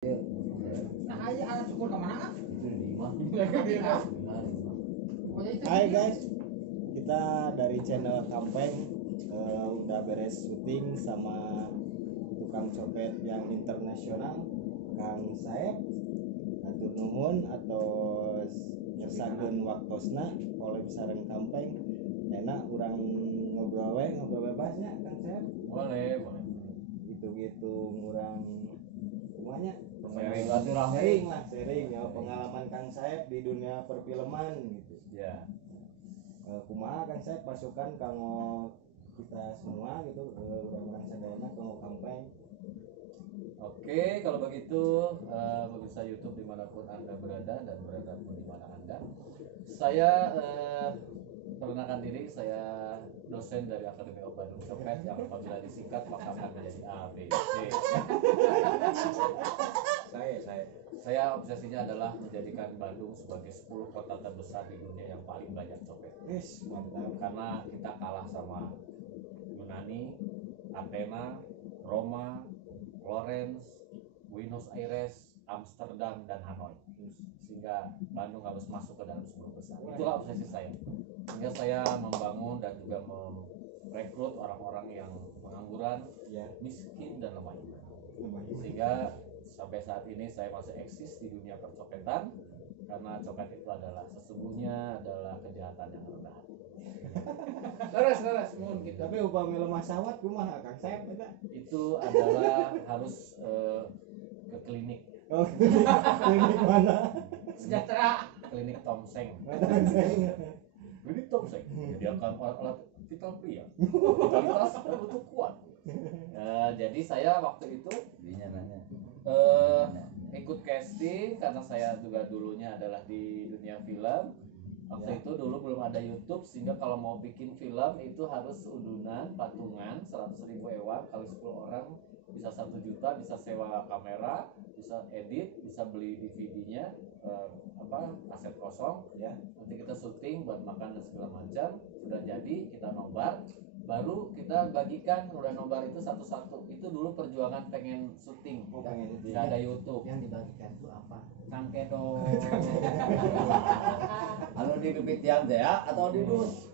Nah, aja anak syukur kemana? Hai guys, kita dari channel Kampeng udah beres syuting sama tukang copet yang internasional, Kang Saeb, atur nuhun atau ngersakeun waktosna oleh sareng Kampeng. Enak urang ngobrol bebasnya Kang Saeb. Boleh. Gitu ngurang semuanya sharing ya pengalaman Kang Saeb di dunia perfilman gitu ya. Kumaha Kang Saeb pasukan kanggo kita semua gitu, orang-orang sadayana kanggo Kampeng. Oke, kalau begitu pemirsa YouTube dimanapun Anda berada dan berada di mana Anda, saya perkenalkan diri, saya dosen dari Akademi Obat Bandung Copet yang apabila disingkat maka akan menjadi ABC. Saya obsesinya adalah menjadikan Bandung sebagai 10 kota terbesar di dunia yang paling banyak copet. Yes, mantap. Karena kita kalah sama Yunani, Athena, Roma, Florence, Buenos Aires, Amsterdam, dan Hanoi. Sehingga Bandung harus masuk ke dalam 10 besar. Itulah obsesi saya. Sehingga saya membangun dan juga merekrut orang-orang yang pengangguran, miskin, dan lemah iman. Sehingga sampai saat ini saya masih eksis di dunia percopetan, karena copet itu adalah sesungguhnya adalah kejahatan yang rendah hati. Leres mohon gitu. Tapi upami lemah sawat kumaha Kang Saeb eta? Itu adalah harus ke klinik. Oh, klinik mana? Sejahtera. Klinik Tomseng. Klinik Tomseng menyediakan alat vital pria, vitalitas dan untuk kuat. Jadi saya waktu itu ikut casting karena saya juga dulunya adalah di dunia film. Waktu itu dulu belum ada YouTube, sehingga kalau mau bikin film itu harus udunan, patungan 100.000 ewan kali 10 orang, bisa 1 juta, bisa sewa kamera, bisa edit, bisa beli DVD-nya, kaset kosong. Nanti kita syuting buat makan dan segala macam. Sudah jadi kita nobar, baru kita bagikan. Udah nobar itu satu-satu. Itu dulu perjuangan pengen syuting, nggak ada YouTube. Yang dibagikan itu apa? Tangkedo. Anu di pipitian teh ya atau di dus?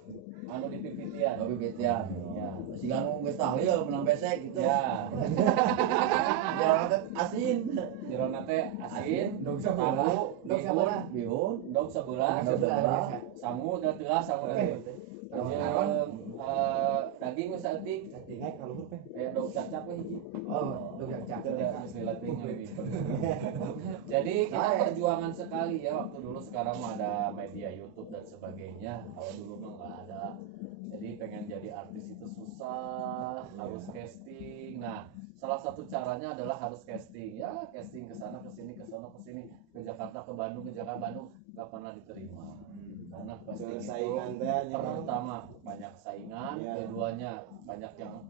Anu di pipitian. Oh pipitian. Ya. Si anu geus tahlil menang besek gitu. Ya. Jarang teh asin. Jerona teh asin, Dog tahu, sabeula. Bihun, dog sabeula, sangu dan teuas sangu teh. Daging geus saeutik. Naik ka luhur teh. Dog cacak we hiji. Oh, dog cacak. Istilah teh lebih. Jadi kita perjuangan sekali ya waktu dulu. Sekarang mah ada media YouTube dan sebagainya. Kalau dulu mah nggak ada. Jadi pengen jadi artis itu susah, harus casting. Nah, salah satu caranya adalah harus casting. Ya, casting ke sana ke sini, ke sana ke sini, ke Jakarta, ke Bandung, nggak pernah diterima. Karena casting itu pertama banyak saingan, keduanya banyak yang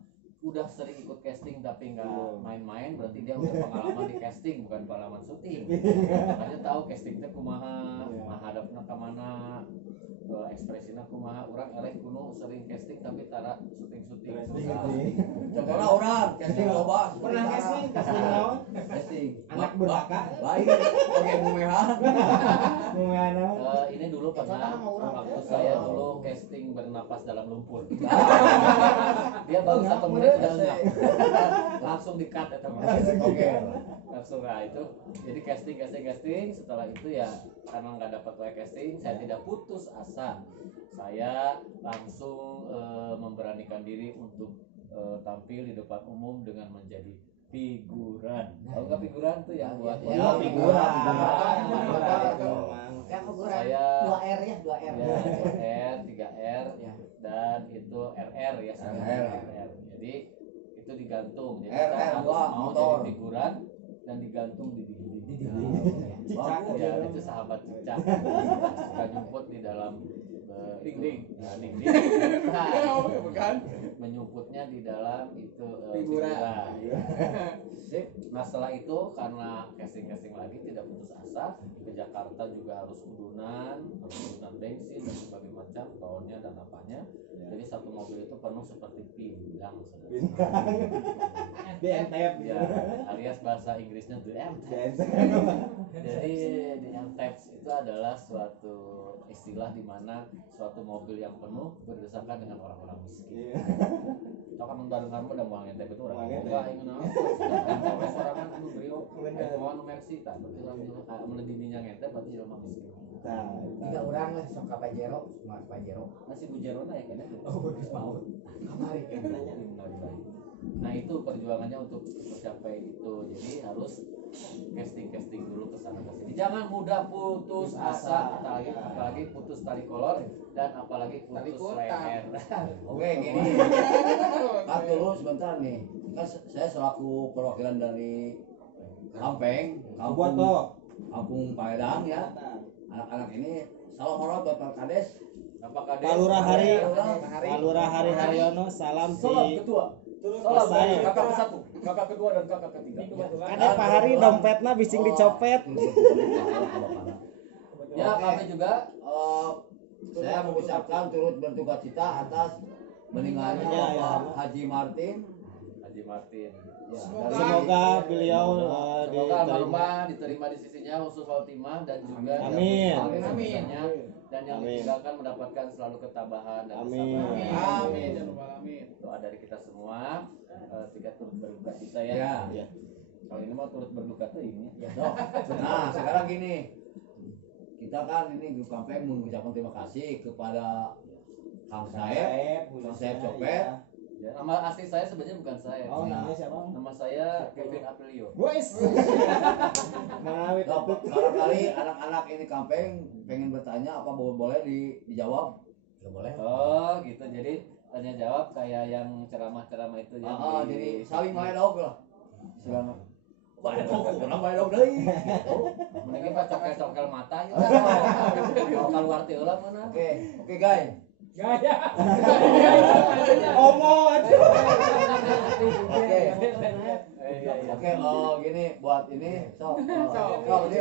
udah sering ikut casting tapi nggak main-main, berarti dia udah pengalaman di casting, bukan pengalaman syuting. Makanya tahu casting teh kumaha, hadapna ka mana, ekspresinya kumaha. Urang eleh kuno sering casting tapi tara syuting susah. contohnya orang casting loba. Pernah casting naon? Casting. Anak durhaka. Baik, oke mumehan. Mumehan naon? Ini dulu pernah waktu saya dulu casting bernapas dalam lumpur. Dia baru 1 menit udah enggak. Langsung di-cut ya teman. Oke. Langsung itu. Jadi casting. Setelah itu ya karena nggak dapat casting, saya tidak putus asa. Saya langsung memberanikan diri untuk tampil di depan umum dengan menjadi figuran. Tahu nggak figuran tuh yang buat figuran. Yang ukuran Saya 2R ya, 2R. Ya, 2R, 3R, dan itu RR ya, RR. Jadi itu digantung. Jadi kita harus mau jadi figuran dan digantung di dinding. Bagus ya, itu sahabat cicak. Suka nyumput di dalam dinding. Nah, dinding. Bukan. menyumputnya di dalam itu Figura. Sip. Nah setelah itu karena casing lagi tidak putus asa, ke Jakarta juga harus udunan bensin dan berbagai macam tolnya dan apanya. Jadi satu mobil itu penuh seperti pinggang. Dientep Ya, alias bahasa Inggrisnya the M-Taps. Jadi the M-Taps itu adalah suatu istilah di mana suatu mobil yang penuh berdesakan dengan orang-orang miskin. Kita kan mendengar udah mau ngentep itu orang enggak ingin apa sorangan anu brio mau mercy tak berarti melebihnya ngentep berarti jelema miskin. Tiga orang lah sok ka Pajero, Mas Pajero. Masih bujerona ya kayaknya. Oh, geus mau. Kamari kan nanya. Nah itu perjuangannya untuk mencapai itu, jadi harus casting dulu ke sana ke sini. Jangan mudah putus asa, apalagi putus tali kolor dan apalagi putus leher. Oke, gini. Kan dulu sebentar nih. Kan saya selaku perwakilan dari Kampeng, Kampung Padang ya. Anak-anak ini salam hormat buat Pak Kades. Apakah Pak Lurah Hari Haryono, salam Salam di ketua. Salam dari kakak ke-1, kakak kedua dan kakak ketiga. Kade Pak Hari dompetna bising dicopet. Ya kami juga Saya mengucapkan turut berduka cita atas meninggalnya Ya, ya. Bapak Haji Martin. Haji Martin. Ya, Semoga beliau Semoga diterima. almarhumah diterima di sisinya khusus khotimah dan juga Amin. Amin. Dan yang Amin. ditinggalkan mendapatkan selalu ketabahan dan Amin. kesabaran. Amin. Doa dari kita semua, tiga turut berduka cita ya. Ya. Ya. Kalau ini mah turut berduka tuh ini. Ya, dok. Nah, sekarang gini. Kita kan ini grup Kampeng mengucapkan terima kasih kepada Kang Saeb, Kang Saeb Copet. Ya, nama asli saya sebenarnya bukan saya. Oh, namanya siapa? Nama saya Kevin Aprilio. Boys. Mawit Nah, barangkali anak-anak ini Kampeng pengen bertanya apa boleh dijawab? Enggak boleh. Oh, gitu. Jadi tanya jawab kayak yang ceramah-ceramah itu yang Jadi saling maledog lah. Silakan. Maledog, kenapa maledog deui? mending Pak cokel-cokel mata ya. Kalau keluar ti ulah mana? Oke guys. Omong aja. Oke. Iya. Oke, gini buat ini sok. Dia.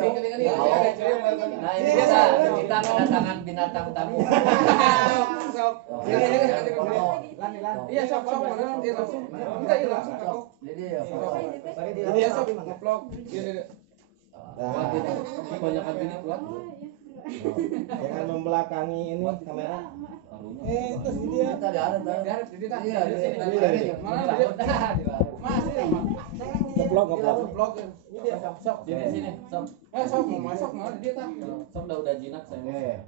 Nah, ini kita kedatangan binatang tamu. Iya, sok mana dia langsung. Kita langsung aku. Jadi ya. Dia sok Ngeplok. Kuat ini, kebanyakan gini kuat. Jangan membelakangi ini kamera. Terus dia tadi ada tadi. Iya, Ngeblok. Sini, sok. Sok mau masuk mana dia tah? Sok udah jinak saya.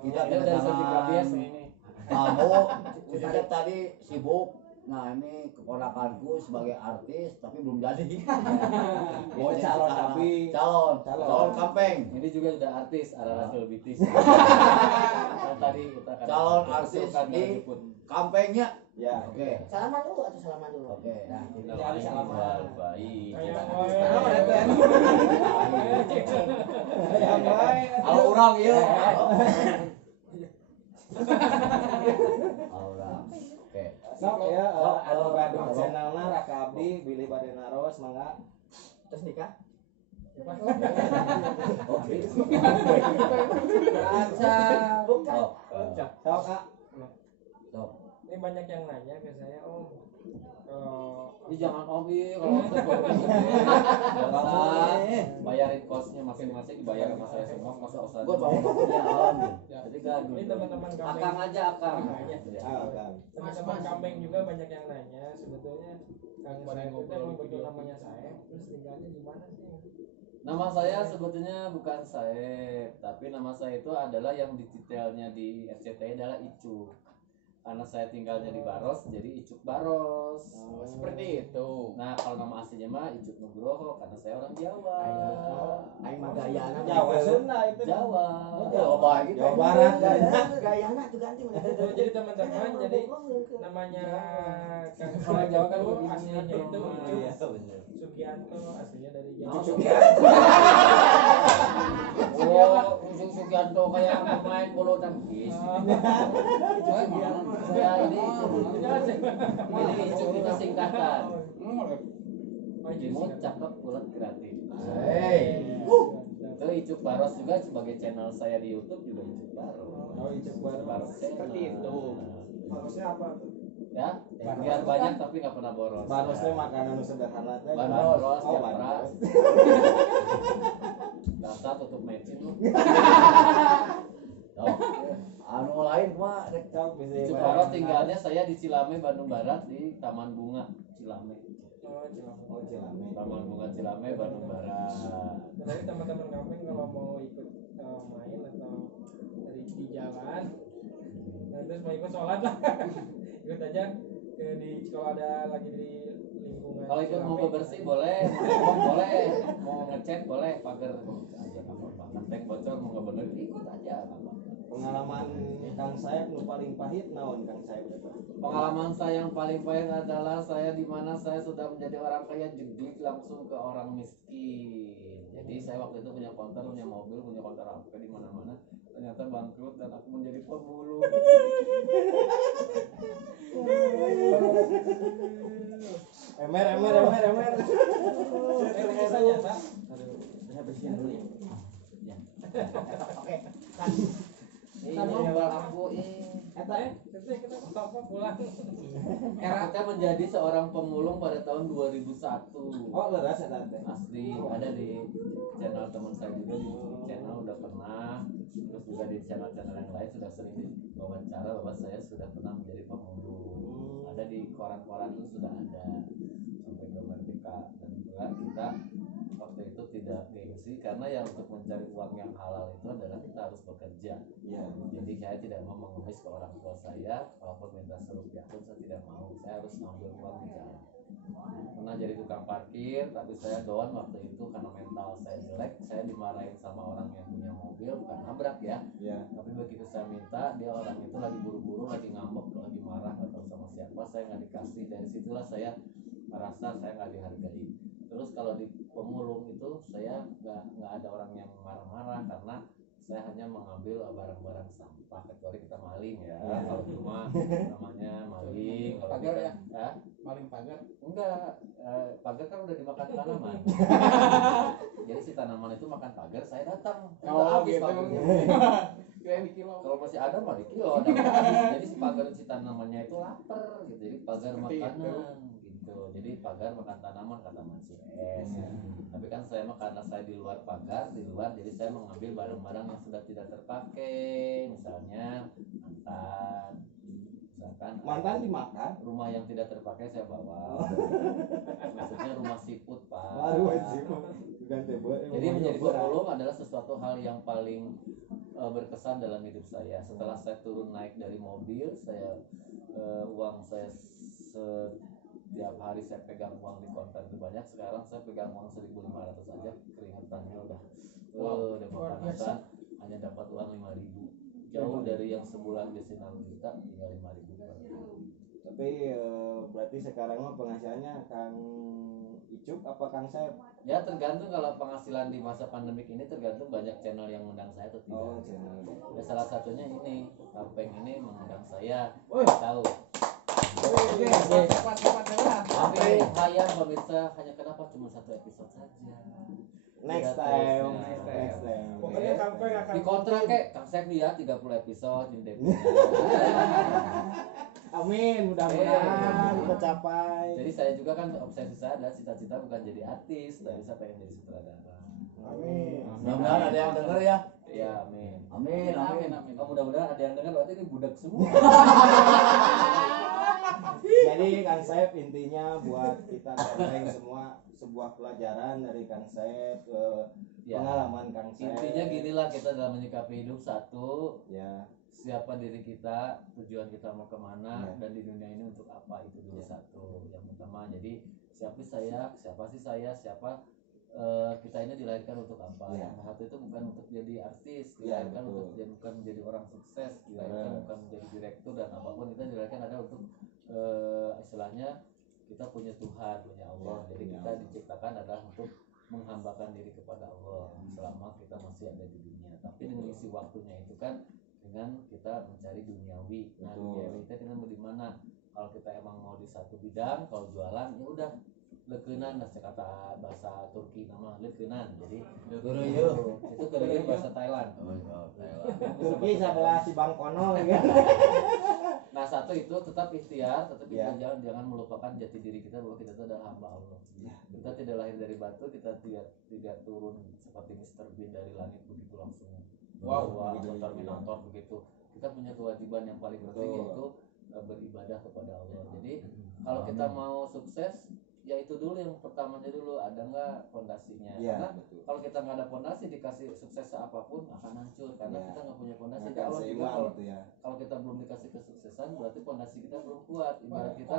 Kita Ini udah suntik rabies kedatangan ini. tamu. Kita tadi sibuk. Nah, ini keponakanku sebagai artis tapi belum jadi. Oh, calon tapi Calon Kampeng. Ini juga sudah artis, Arara Selebritis. Yang tadi kita kan Calon artis di Kampengnya. Ya. Oke. Salaman dulu atau salaman dulu? Oke. Nah, Jangan salaman. Baik. Kalau orang ya. Orang. Oke. Sok ya, anu Bandung channelna Raka Abdi Billy Badenaros mangga. terus nikah? Bukan. Sok Kak. Ini banyak yang nanya ke saya, Om. Ini jangan obi kalau untuk bayarin kosnya masing-masing dibayar sama saya semua kos-kosan. Gue bawa pekerjaan. Jadi gaduh. Ini teman-teman kambing. Akang aja akang. Teman-teman kambing juga banyak yang nanya sebetulnya Kang Saeb itu emang betul namanya Saeb, terus tinggalnya di mana sih? Nama saya sebetulnya bukan Saeb, tapi nama saya itu adalah yang detailnya di RCTI adalah Icuk. Karena saya tinggalnya di Baros, jadi Icuk Baros. Seperti itu. Nah, kalau nama aslinya mah Icuk Nugroho, karena saya orang Jawa. Aing mah gayana. Jawa Sunda itu. Jawa. Jawa baik gitu. Jawa Barat. Gayana tuh ganti. Oh, jadi teman-teman, jadi namanya Kang Saeb Jawa kan itu begini, aslinya itu iya, Icuk Sugianto, aslinya dari Jawa. Oh, Ujung Sugianto Sugianto kayak pemain bulu tangkis. Saya ini Icuk itu singkatan. Imut cakep kulit kreatif. Hei. Itu Icuk Baros juga sebagai channel saya di YouTube juga Icuk Baros. Oh, Icuk Baros. Seperti itu. Harusnya apa tuh? Ya, biar banyak tapi nggak pernah boros. Barosnya makanan nu sederhana teh. Baros, Oh, japra. baros. Dasar tutup mecin lu. Tuh. Anu lain mah rek Cok bisa. Icuk Baros tinggalnya saya di Cilame, Bandung Barat di Taman Bunga Cilame. Oh, Cilame. Oh, Cilame. Taman Bunga Cilame, Bandung Barat. Jadi teman-teman kampung kalau mau ikut main atau di jalan, nah, terus mau ikut sholat lah, ikut aja kalau ada lagi di lingkungan. Kalau ikut mau Cilame. bebersih boleh, mau nengok boleh, mau ngecat boleh, pagar aja nggak apa-apa. Genteng bocor mau nggak bener ikut aja. nggak apa-apa. Pengalaman Kang Saep nu paling pahit naon Kang Saep eta? Pengalaman saya yang paling pahit adalah saya di mana saya sudah menjadi orang kaya jeglik langsung ke orang miskin. Jadi saya waktu itu punya konter, punya mobil, punya konter HP di mana-mana. Ternyata bangkrut dan aku menjadi pemulung. Emer. Itu kisah nyata. Saya bersihin dulu ya. Ini mobil aku Eta Itu kita apa pulang. Era saya menjadi seorang pemulung pada tahun 2001. oh leras eta teh. Asli ada di channel teman saya juga di YouTube channel udah pernah, terus juga di channel-channel yang lain sudah sering diwawancara bahwa saya sudah pernah menjadi pemulung. Ada di koran-koran itu sudah ada sampai ke Merdeka dan juga kita waktu itu tidak gengsi karena yang untuk mencari uang yang halal itu adalah kita harus bekerja. Iya. Jadi saya tidak mau mengemis ke orang tua saya, walaupun minta serupiah pun saya tidak mau. Saya harus ngambil uang di jalan. Pernah jadi tukang parkir, tapi saya down waktu itu karena mental saya jelek. Saya dimarahin sama orang yang punya mobil, bukan nabrak ya. Iya. Tapi begitu saya minta, dia orang itu lagi buru-buru, lagi ngambek, lagi marah atau sama siapa, saya nggak dikasih. Dari situlah saya merasa saya nggak dihargai. Terus kalau di pemulung itu saya nggak ada orang yang marah-marah karena saya hanya mengambil barang-barang sampah, kecuali kita maling ya. Kalau cuma namanya maling, kalau Pagar kita, ya? Maling pagar. enggak, pagar kan udah dimakan tanaman. Jadi si tanaman itu makan pagar, saya datang. Udah Oh, habis gitu. pagarnya. Kayak di kilo. Kalau masih ada mah di kilo, ada habis. Jadi si pagar si tanamannya itu lapar gitu. Jadi pagar Seperti makanan gitu. Jadi pagar makan tanaman kata Mas S. Tapi kan saya mah karena saya di luar pagar, di luar, jadi saya mengambil barang-barang yang sudah tidak terpakai, misalnya Mantan dimakan. rumah yang tidak terpakai saya bawa. Maksudnya rumah siput, Pak. Baru sih ganti Jadi menjadi pemulung adalah sesuatu hal yang paling berkesan dalam hidup saya. Setelah saya turun naik dari mobil, saya uang saya setiap hari saya pegang uang di konter itu banyak. Sekarang saya pegang uang 1.500 aja, keringatannya udah kepanasan, hanya dapat uang 5.000. Jauh dari yang sebulan biasanya 6 juta, tinggal 5.000 per bulan. Tapi berarti sekarang mah penghasilannya Kang Icuk apa Kang Saep? Ya tergantung, kalau penghasilan di masa pandemik ini tergantung banyak channel yang mengundang saya atau tidak. Oh, channel. Ya, salah satunya ini, Kampeng ini mengundang saya. Woi. Tahu. Oke, cepat lah. Tapi saya pemirsa hanya kenapa cuma 1 episode saja. Next Tidak time. terusnya. Next time. Pokoknya kampung akan Di kontrak kek, Kang Sep dia 30 episode di DP. Amin, mudah-mudahan tercapai. Jadi saya juga kan obsesi saya adalah cita-cita bukan jadi artis, tapi saya pengen jadi sutradara. Amin. mudah-mudahan ada yang denger ya. Ya, amin. Amin. Oh, mudah-mudahan ada yang dengar, berarti ini budak semua. Jadi Kang Saep intinya buat kita gandeng semua sebuah pelajaran dari Kang Saep, Ya. pengalaman Kang Saep. Intinya ginilah, kita dalam menyikapi hidup, satu, Ya, siapa diri kita, tujuan kita mau kemana, Ya. dan di dunia ini untuk apa, itu dulu satu yang pertama. Jadi siapa sih saya, kita ini dilahirkan untuk apa. Ya. Yang satu itu bukan untuk jadi artis, Ya, dilahirkan betul. untuk bukan menjadi orang sukses, dilahirkan Benar. bukan menjadi direktur dan apapun, kita dilahirkan ada untuk istilahnya kita punya Tuhan, punya Allah. Ya, Jadi punya kita Allah. diciptakan adalah untuk menghambakan diri kepada Allah selama kita masih ada di dunia. Tapi dengan mengisi waktunya itu kan dengan kita mencari duniawi. Nah, Betul. duniawi itu dengan di mana? Kalau kita emang mau di satu bidang, kalau jualan ya udah leukeunnan, nah kata bahasa Turki nama leukeunnan. Jadi Geureuyeun. itu geureuyeun bahasa Thailand. Oh, Thailand. Turki sebelah si Bangkono ya. Nah, satu itu tetap ikhtiar, tetap Ya. kita jangan melupakan jati diri kita bahwa kita itu adalah hamba Allah. Ya. Kita tidak lahir dari batu, kita tidak turun seperti Mr. Bean dari langit begitu langsung. Wow, begitu. Terminator begitu. Kita punya kewajiban yang paling penting Betul. yaitu beribadah kepada Allah. Jadi kalau kita mau sukses, ya itu dulu yang pertamanya dulu, ada nggak fondasinya? Iya, Karena betul. kalau kita nggak ada fondasi, dikasih sukses apapun akan hancur karena Ya. kita nggak punya fondasi. Akan Kalau juga seimbang kalau gitu ya. kalau kita belum dikasih kesuksesan berarti fondasi kita belum kuat. Ibarat kita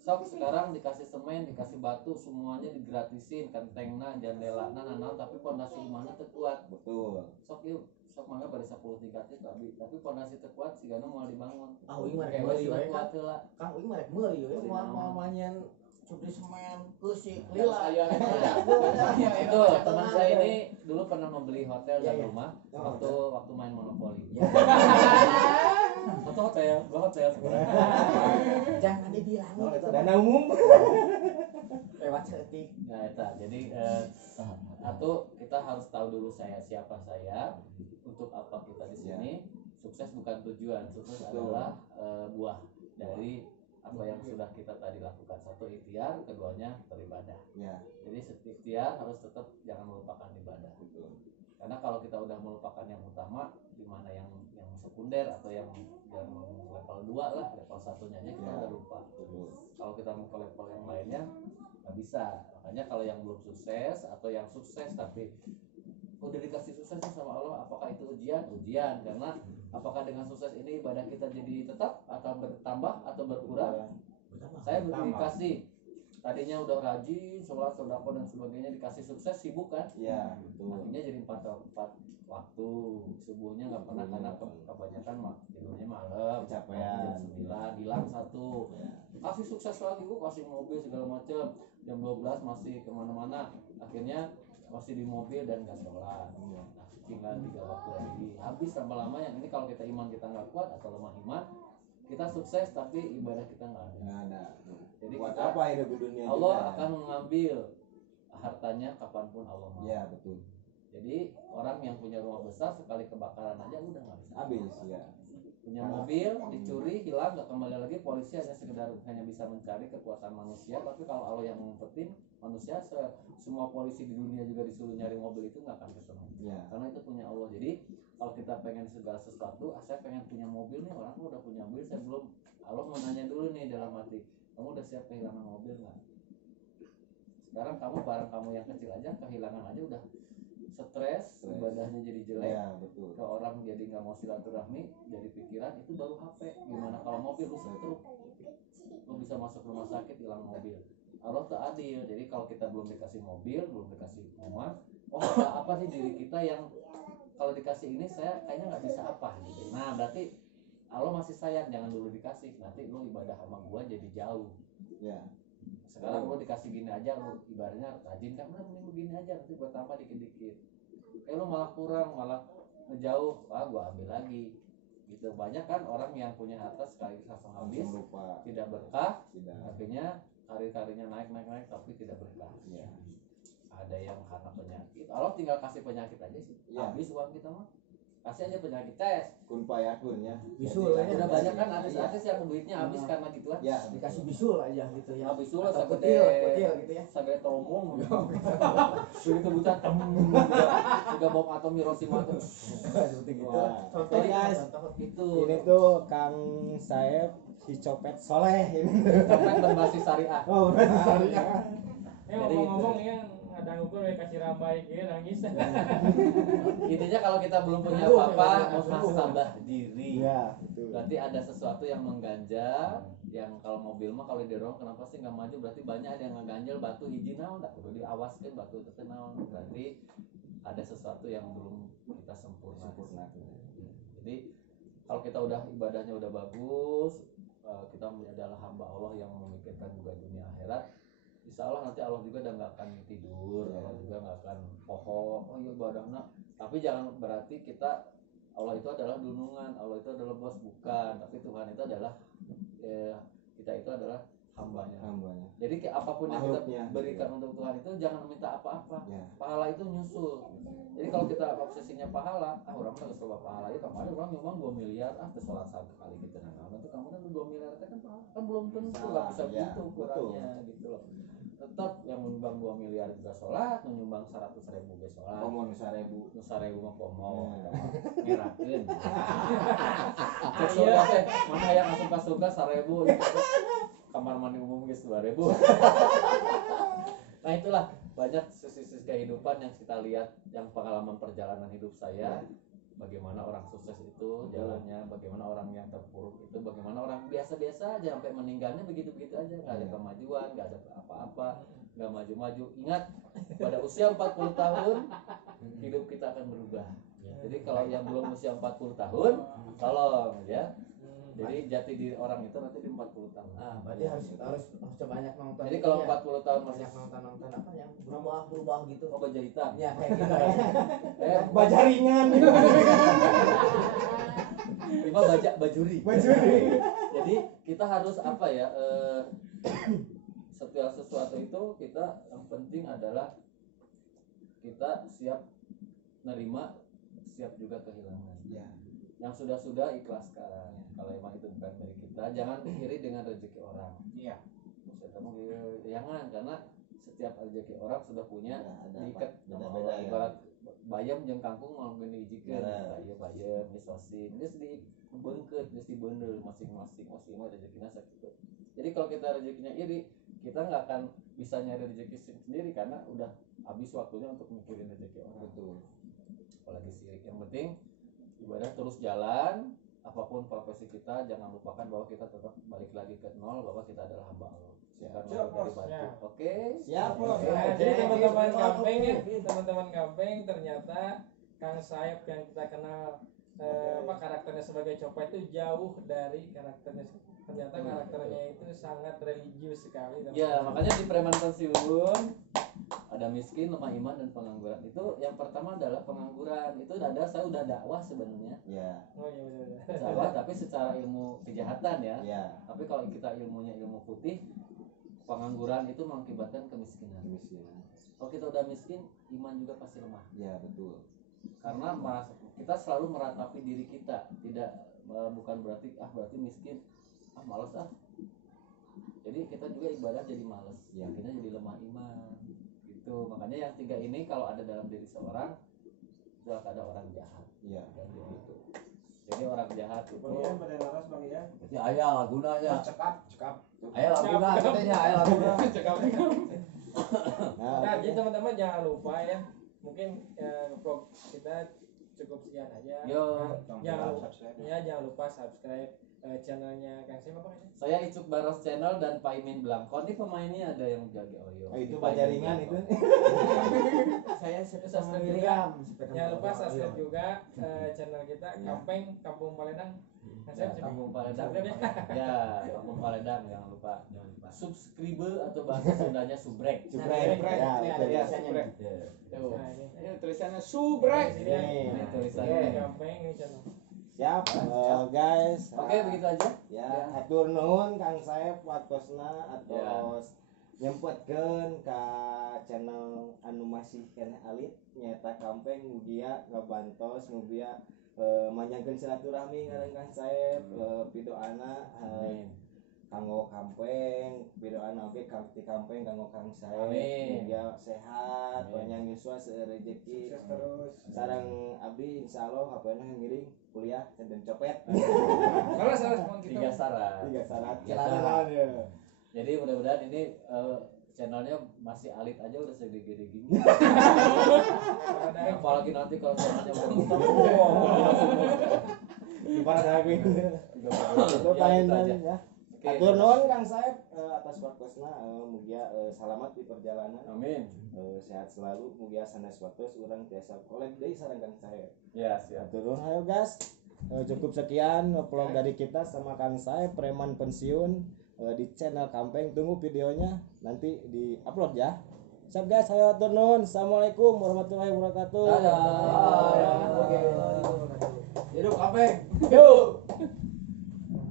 sok sekarang dikasih semen, dikasih batu, semuanya digratisin, kentengna, jandelana, nanau, tapi fondasi imannya terkuat. Betul. Sok yuk, sok mangga pada 10 tingkatnya tapi fondasi terkuat sih karena mau dibangun. Ah, uing marek Kayak meuli sudah we kuat kan. heula. Kang uing marek meuli we Meuli moal naon? manyan cupri semen keusik Yang lila. saya itu teman saya ini dulu pernah membeli hotel dan Iya, iya. rumah Oh, waktu main monopoli. Ya. Satu hotel, dua hotel sebenarnya. Jangan dibilang Dana umum. lewat setik. Nah, jadi atau kita harus tahu dulu siapa saya, untuk apa kita di sini. Sukses bukan tujuan, sukses Betul. adalah buah dari apa yang sudah kita tadi lakukan. Satu ikhtiar, keduanya beribadah. Ya, Jadi ikhtiar harus tetap jangan melupakan ibadah. betul. Karena kalau kita udah melupakan yang utama, di mana yang sekunder atau yang level 2 lah, level satunya aja kita Ya. udah lupa. Betul. Kalau kita mau ke level yang lainnya nggak bisa. Makanya kalau yang belum sukses atau yang sukses tapi udah dikasih sukses sama Allah, apakah itu ujian? Ujian, karena apakah dengan sukses ini ibadah kita jadi tetap atau bertambah atau berkurang? Saya dikasih tadinya udah rajin sholat, sedekah dan sebagainya, dikasih sukses sibuk kan, Ya, betul. akhirnya jadi 4 waktu subuhnya nggak pernah karena kebanyakan tidurnya malam, Kecapean. jam 9 hilang satu, Ya. kasih sukses lagi, kasih mobil segala macam, jam 12 masih kemana-mana, akhirnya masih di mobil dan nggak sholat. Iya. Nah, tinggal 3 waktu lagi habis lama-lama. Yang ini kalau kita iman kita nggak kuat atau lemah iman, kita sukses tapi ibadah kita nggak ada. Nggak ada. Jadi Buat kita, apa hidup di dunia Allah juga? akan mengambil hartanya kapanpun Allah mau. Ya, betul. Jadi orang yang punya rumah besar sekali kebakaran aja udah nggak bisa. Habis ya. Punya mobil dicuri hilang nggak kembali lagi, polisi hanya sekedar hanya bisa mencari kekuatan manusia. Tapi kalau Allah yang ngumpetin manusia, semua polisi di dunia juga disuruh nyari mobil itu nggak akan ketemu. Ya. Karena itu punya Allah. Jadi kalau kita pengen segala sesuatu, saya pengen punya mobil nih, orang udah punya mobil, saya belum. Allah mau nanya dulu nih dalam hati, kamu udah siap kehilangan mobil nggak? Sekarang kamu barang kamu yang kecil aja kehilangan aja udah stres, ibadahnya jadi jelek, Ya, betul. ke orang jadi nggak mau silaturahmi, jadi pikiran. Itu baru HP. Gimana kalau mobil lu stroke, lu bisa masuk rumah sakit hilang mobil. Allah tuh adil. Jadi kalau kita belum dikasih mobil, belum dikasih rumah, oh ada apa nih diri kita yang kalau dikasih ini saya kayaknya nggak bisa apa gitu. Nah berarti Allah masih sayang, jangan dulu dikasih, nanti lu ibadah sama gua jadi jauh. Ya. Sekarang lu dikasih gini aja, lu ibadahnya rajin kan, udah mending begini aja, nanti gua tambah dikit-dikit. Lu malah kurang, malah ngejauh, gua ambil lagi. Gitu. Banyak kan orang yang punya harta sekali langsung habis, Langsung lupa. tidak berkah, Tidak. akhirnya karir-karirnya naik tapi tidak berkah. Ya. Ada yang karena penyakit, Allah tinggal kasih penyakit aja sih, Ya. habis uang kita mah, kasih aja penyakit tes. Kun payakun ya. Bisul aja. Udah banyak kan artis-artis yang duitnya habis karena gituan. Ya. Dikasih bisul aja gitu ya. Habis dulu Atau sagede kutil gitu ya. sagede tombong. Begitu buta juga bom atom Hiroshima tuh. Seperti gitu. Wah. Contoh Oke, guys. contoh. Itu Ini tuh Kang Saeb si copet soleh ini. copet berbasis syariah. Oh, berarti syariah. Jadi ngomong-ngomong ya ada ukur ya kasih ramai gitu nangis. Intinya kalau kita belum punya apa-apa, muhasabah diri. Iya, betul. Berarti ada sesuatu yang mengganjal, yang kalau mobil mah kalau didorong kenapa sih nggak maju? Berarti banyak ada yang ngeganjel batu hiji naon, tak perlu diawaskan batu itu naon. Berarti ada sesuatu yang belum kita sempurna. Jadi kalau kita udah ibadahnya udah bagus, kita adalah hamba Allah yang memikirkan juga dunia akhirat. Insya Allah nanti Allah juga udah nggak akan tidur, Allah juga nggak akan pohon, oh iya ibadahnya. Tapi jangan berarti kita Allah itu adalah dunungan, Allah itu adalah bos, bukan, tapi Tuhan itu adalah kita itu adalah hambanya. Jadi apapun yang kita Makhluknya. berikan untuk Tuhan itu jangan minta apa-apa. Ya. Pahala itu nyusul. Jadi kalau kita obsesinya pahala, orang harus coba pahala itu kemarin orang nyumbang 2 miliar, terus sholat 1 kali gitu. Nah, nanti kamu kan 2 miliar itu kan pahala, kan belum tentu nggak bisa Ya, gitu ukurannya gitu loh. Tetap yang menyumbang 2 miliar juga sholat, menyumbang 100.000 ge sholat. Komo 1000. Nu 1000 mah komo, Ya. ngerakeun. Cek surga teh, mana yang asup ka surga 1000 gitu. Kamar mandi umum geus 2000. Nah itulah banyak sisi-sisi kehidupan yang kita lihat, yang pengalaman perjalanan hidup saya, bagaimana orang sukses itu jalannya, bagaimana orang yang terpuruk itu, bagaimana orang biasa-biasa aja sampai meninggalnya begitu-begitu aja, nggak ada kemajuan, nggak ada apa-apa, nggak maju-maju. Ingat, pada usia 40 tahun hidup kita akan berubah. Jadi kalau yang belum usia 40 tahun, tolong ya. Jadi jati diri orang itu nanti di 40 tahun. Ah, berarti harus banyak nonton. Jadi kalau Iya. 40 tahun masih banyak nonton apa yang berubah gitu. oh baja hitam. Ya kayak gitu ya. Baja ringan. Lima bajuri. Jadi kita harus apa ya? Setiap sesuatu itu kita yang penting adalah kita siap nerima, siap juga kehilangan. Ya. Yang sudah ikhlaskan. Kalau emang itu bukan milik kita, jangan iri dengan rezeki orang. Iya. Maksudnya kamu jangan, karena setiap rezeki orang sudah punya diikat sama beda-beda Allah. ya. Ibarat bayam jeung kangkung mau ngeuijikeun, Bener. ieu bayam geus sosin, geus dibeungkeut, geus dibeundel masing-masing mah rezekinya sakitu. Jadi kalau kita rezekinya iri, kita nggak akan bisa nyari rezeki sendiri karena udah habis waktunya untuk mikirin rezeki orang. Betul. Apalagi sirik. Yang penting ibadah terus jalan, apapun profesi kita jangan lupakan bahwa kita tetap balik lagi ke nol, bahwa kita adalah hamba Allah. Siap dari batu. Ya. Oke. Siap, Bos. Nah, jadi teman-teman Gampeng ya, teman-teman Gampeng ternyata Kang Saep yang kita kenal karakternya sebagai copet itu jauh dari karakternya. Ternyata karakternya itu sangat religius sekali. Ya, makanya di preman pensiun ada miskin, lemah iman, dan pengangguran. Itu yang pertama adalah pengangguran. Itu saya udah dakwah sebenarnya. Ya. Oh iya benar. Dakwah tapi secara ilmu kejahatan ya. Ya. Tapi kalau kita ilmunya ilmu putih, pengangguran itu mengakibatkan kemiskinan. Kalau kita udah miskin, iman juga pasti lemah. Ya, betul. Karena kita selalu meratapi diri kita, bukan berarti berarti miskin, malas jadi kita juga ibadah jadi malas, Ya. akhirnya jadi lemah iman gitu. Makanya yang 3 ini kalau ada dalam diri seorang itu akan ada orang jahat. Ya. Gitu. Jadi orang jahat itu pada laras Bang ya. Berarti aya lagunanya. Cekap. Aya laguna katanya, aya laguna. Nah, jadi teman-teman jangan lupa ya. Mungkin vlog kita cukup sekian aja. Yo. Jangan lupa subscribe channelnya Kang Sim apa namanya? saya Icuk Baros Channel dan Paimin Blangkon. Ini pemainnya ada yang jaga Oyo. Itu baja ringan itu. Saya Subscribe sama juga. Miriam. Jangan lupa subscribe juga channel kita Gampeng Kampung Palembang. Kang Sim, Kampung Paledang. subscribe ya. Ya, Kampung Paledang jangan lupa. Subscribe atau bahasa Sundanya subrek. Subrek. Ya, Ini ada betul ya. tulisannya. Tuh. Nah, ini. Ini tulisannya subrek. Nih. Ini tulisannya. Gampeng ini channel. Siap, guys. Oke, begitu aja. Ya, hatur nuhun Kang Saep watosna atos nyempetkeun ka channel anu masih keneh alit nyata Kampeng mugia ngabantos mugia manjangkeun silaturahmi ngareng Kang Saep pidoana kanggo Kampeng pidoana oge ti Kampeng kanggo Kang Saep Amin. mugia sehat panjang yuswa rezeki Terus. sareng abdi insyaallah hapeuna ngiring kuliah dan copet Salah pohon kita. 3 saran. 3 syarat Syarat. ya. Jadi mudah-mudahan ini channelnya masih alit aja udah segede gini. Apalagi nanti kalau channelnya udah besar. Gimana lagi? Itu paling ya. Atur nuhun Kang Saep atas waktuna mugia selamat di perjalanan. Amin. Sehat selalu mugia sanes watos urang tiasa kolek deui sareng Kang Saep. Ya, siap. Atur nuhun hayo guys. Cukup sekian vlog dari kita sama Kang Saep preman pensiun di channel Kampeng. Tunggu videonya nanti di upload ya. Siap guys, hayo atur nuhun. Assalamualaikum warahmatullahi wabarakatuh. Dadah. Oke. Hidup Kampeng. Yuk.